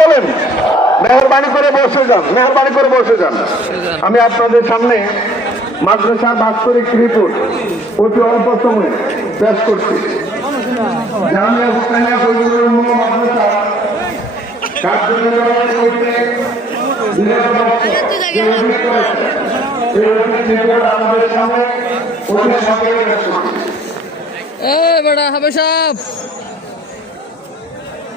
বলেন মেহরবানি করে বসে যান, মেহরবানি করে বসে যান। আমি আপনাদের সামনে মাদ্রাসার বাৎসরিক রিপোর্ট অতি অল্প সময়ে পেশ করছি। জামিয়া হুসাইনিয়া ফজলুল উলুম মাদ্রাসা কার্যনির্বাহী কমিটি আমাদের সামনে অতি সংক্ষেপে পেশ করছি। बड़ा हबशाब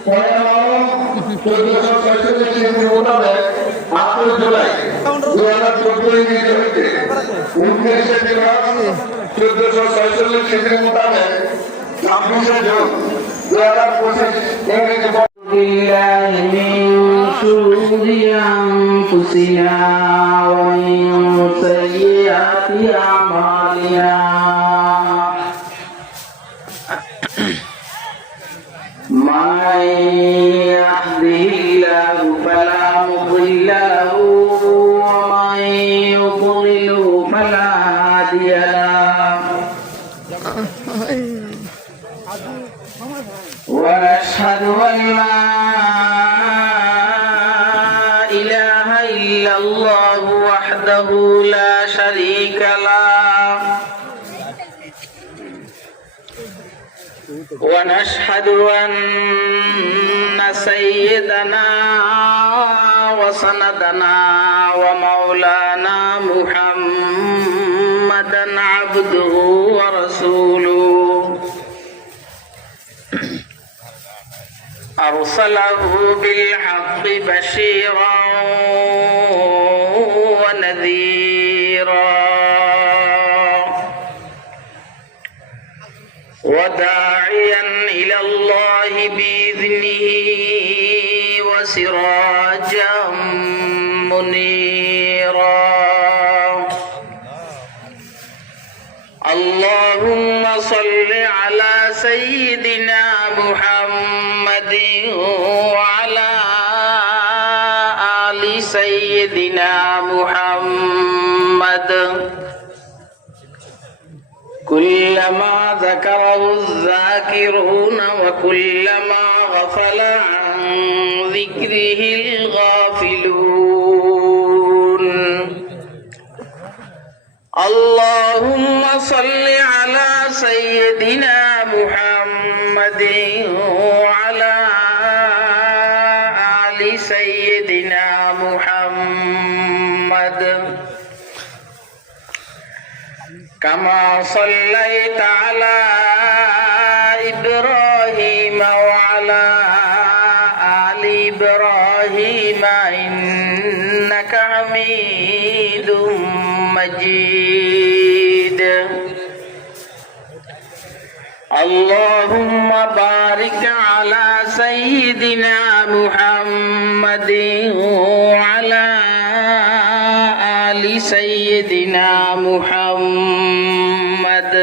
1446 মোতাবেক 8 জুলাই 2014 19 বিভাগ 1446 মোতাবেক 26 জুন 2025 ইংরেজি بالله من شرور أنفسنا ومن سيئات أعمالنا من يهده الله فلا مضل له ومن يضلل فلا هادي له ونشهد أن لا إله إلا الله وحده لا شريك له ونشهد أن سيدنا وسندنا ومولانا محمدا عبده ورسوله أرسله بالحق بشيرا ونذيرا وداعيا إلى الله بإذنه وسراجا منيرا اللهم صل على سيدنا محمد وعلى آل سيدنا محمد كلما ذكره الذاكرون وكلما غفل عن ذكره الغافلون اللهم صل على سيدنا محمد وعلى آل سيدنا محمد كما صليت على إبراهيم وعلى آل إبراهيم إنك حميد مجيد اللهم بارك على سيدنا محمد وعلى آل سيدنا محمد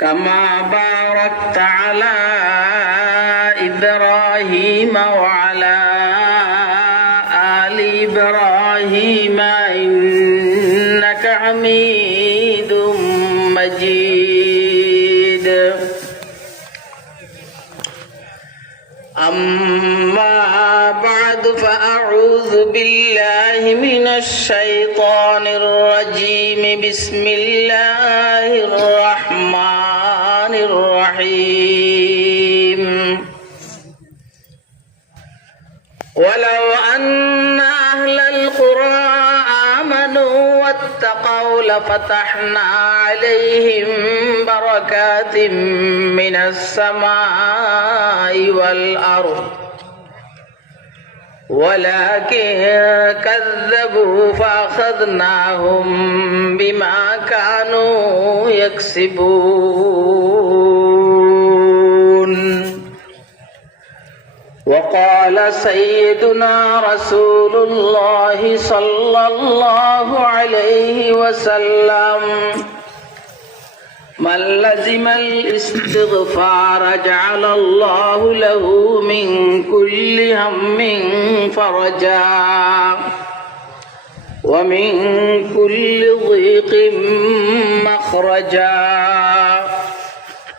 كما باركت على إبراهيم وعلى آل إبراهيم إنك حميد مجيد أما بعد فأعوذ بالله من الشيطان الرجيم بسم الله الرحمن الرحيم ولو أن أهل القرى آمنوا واتقوا لفتحنا عليهم بركات من السماء والأرض ولكن كذبوا فأخذناهم بما كانوا يكسبون وقال سيدنا رسول الله صلى الله عليه وسلم من لزم الاستغفار جعل الله له من كل هم فرجا ومن كل ضيق مخرجا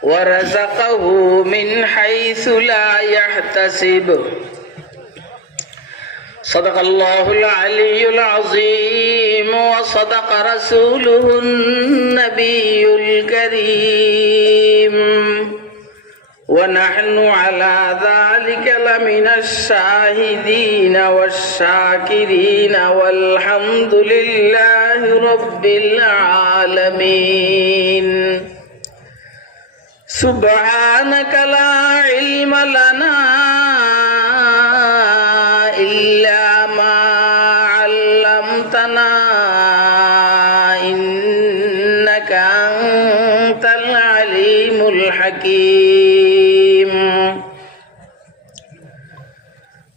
ورزقه من حيث لا يحتسب صدق الله العلي العظيم وصدق رسوله النبي الكريم ونحن على ذلك لمن الشاهدين والشاكرين والحمد لله رب العالمين سبحانك لا علم لنا إلا ما علمتنا إنك أنت العليم الحكيم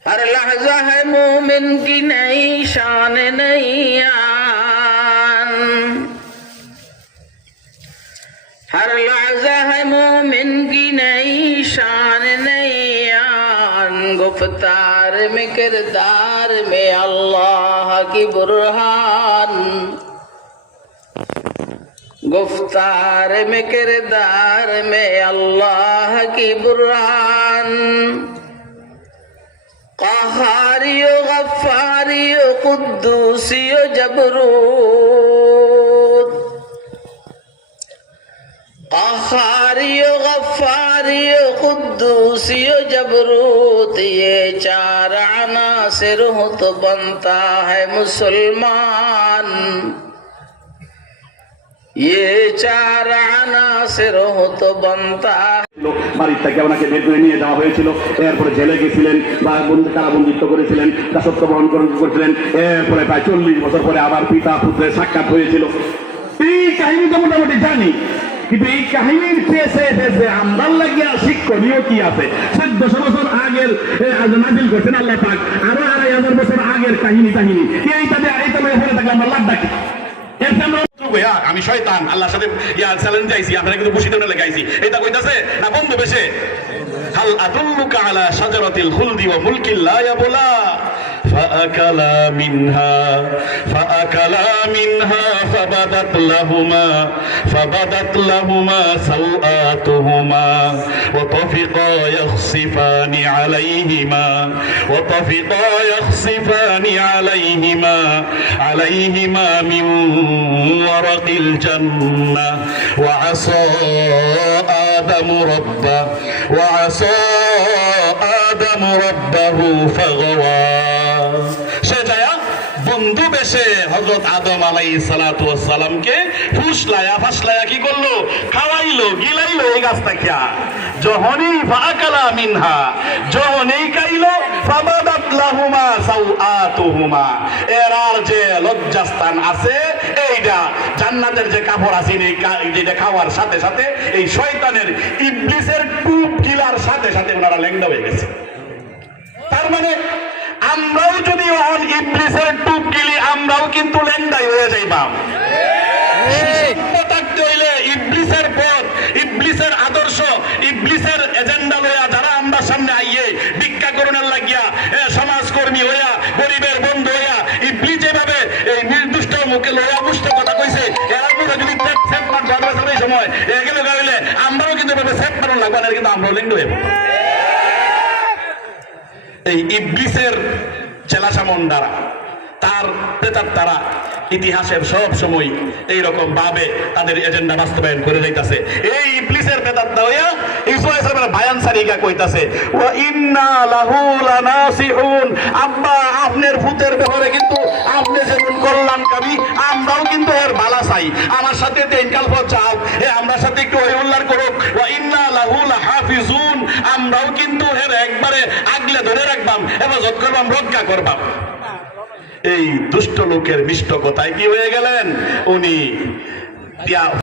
हर लहजा है मोमिन की नई शान नहीं आन हर लहजा है मोमिन की नई शान नहीं आन गुफ्तार में किरदार में अल्लाह की बुरहान गुफ्तार में किरदार में अल्लाह की बुरहान क़हारियो गफ़्फ़ारियो क़ुद्दूसियो जबरूत क़हारियो गफ़्फ़ारियो क़ुद्दूसियो जबरूत ये चार अनासिर हो तो बनता है मुसलमान ये चार अनासिर हो तो बनता বাড়ির থেকে ওনাকে বের করে নিয়ে যাওয়া হয়েছিল। এরপরে জেলে গেছিলেন বা কারাবন্দিত্ব করেছিলেন, দাসত্ব বহন করেছিলেন। এরপরে প্রায় 40 বছর পরে আবার পিতা পুত্রের সাক্ষাৎ হয়েছিল। এই কাহিনীটা মোটামুটি জানি, কিন্তু এই কাহিনীর শেষে আমরার লাগিয়া শিক্ষণীয় কি আছে? 1400 বছর আগের নাজিল করছেন আল্লাহ পাক, আরো 2500 বছর আগের কাহিনী এইটাতে হয়ে থাকলে আমার লাভ ডাকি। আমি শয়তান আল্লাহর সাথে চ্যালেঞ্জ চাইছি, আপনারা কিন্তু খুশি দেওয়ার লাগাইছি। এটা কইতাছে না বন্ধু বেশে হাল আদুল্লুকা আলা শাজারাতিল খুলদি ওয়া মুলকিন লা ইয়াবলা ফাআকালা মিনহা ফাবাদাত লাহুমা সাওআতুহুমা ওয়া তাফিকা ইয়াখসিফানি আলাইহিমা মিন ওয়ারাকিল জান্নাহ ওয়া আসা আদামু রাব্বাহু ফাগাওয়া। সে যায় বন্ধু বেশে হযরত আদম আলাইহিস সালাতু ওয়াস সালামকে ফাসলায়া কি করলো? খাওয়াইলো, গিলাইলো এই গাছটা খেয়া। যখনই ফাআকালা মিনহা, যখনই খাইলো ফাবাদাত লাহুমা সাওআতুহুমা, এরার যে লজ্জাস্থান আছে এইটা জান্নাতের যে কাপড় আছে যেটা খাওয়ার সাথে সাথে এই শয়তানের ইবলিসের টুপ গিলার সাথে সাথে ওনারা ল্যাংড়া হয়ে গেছে। তার মানে আমরাও যদি ইবলিসের টুপ গিলি আমরাও কিন্তু ল্যাংড়াই হয়ে যাইবাম। থাকতে হইলে ইবলিসের পথ, ইবলিসের আদর্শ, ইবলিসের এজেন্ডা লইয়া যারা আমরা সামনে আইয়ে ভিক্ষা করণের লাগিয়া সমাজকর্মী হইয়া গরিবের বন্ধু হইয়া ইবলিস যেভাবে এই নির্দিষ্ট মুখে লইয়া মুষ্ট কথা কইছে, এরা যদি এই সময় এগুলো গাইলে আমরাও কিন্তু সেট করার লাগবে না, কিন্তু আমরাও ল্যাংড়া হইব। এই ইবলিসের চেলাচামন দ্বারা তার প্রেতাত্মারা ইতিহাসের সব সময় এইরকম ভাবে তাদের এজেন্ডা বাস্তবায়ন করে যাইতাছে। এই ইবলিসের প্রেতাত্মা হইয়া ঈসা আলাইহিস সালামের বায়ান সারিকা কইতাছে ওয়া ইন্না লাহু লানাসিহুন, আব্বা আপনার ভূতের ব্যাপারে কিন্তু আপনি যেমন কল্যাণকারী আমরাও কিন্তু এর ভালো চাই, আমার সাথে তিন কাল পর চাও, আমার সাথে একটু উল্লার করুক। ওয়া ইন্না লাহু লাহাফিজুন, আমরাও কিন্তু এর একবারে আগলে ধরে রাখবাম, হেফাজত করবাম, রক্ষা করবাম। এই দুষ্ট লোকের মিষ্ট কথায় কি হয়ে গেলেন উনি